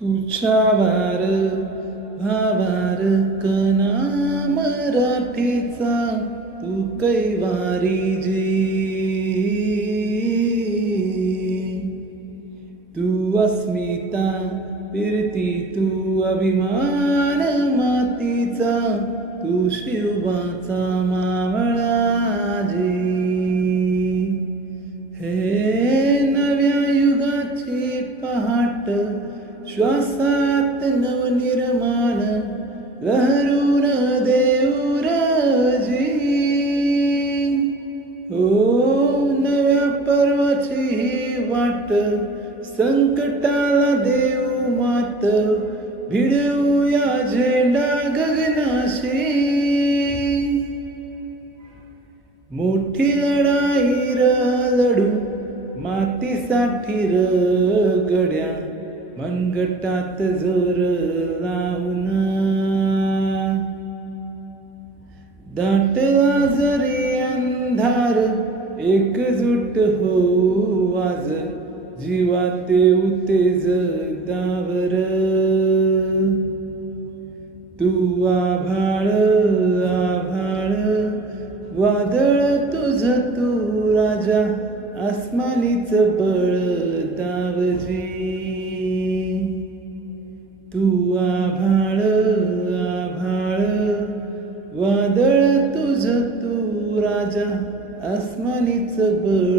तुझ्यावर भावार कना मराठीचा तू कैवारी जी तू अस्मिता फिरती तू अभिमान मातीचा तू शिवबाचा मावळाजी हे नव्या युगाची पहाट श्वासात नवनिर्माण लहरून देऊर जी हो नव्या पर्वाची ही वाट संकटाला देऊ मात भिडवूया झेंडा गगनाशी मोठी लढाई लढू मातीसाठी गड्या मनगटात जोर लावून दाटला जरी अंधार एकजूट हो आज जीवात तेज दावर तू आभाळ आभाळ वादळ तुझ तू राजा आसमानीच बळ दावजी तू आभाळ आभाळ वादळ तुझ तू राजा आसमानीच बळ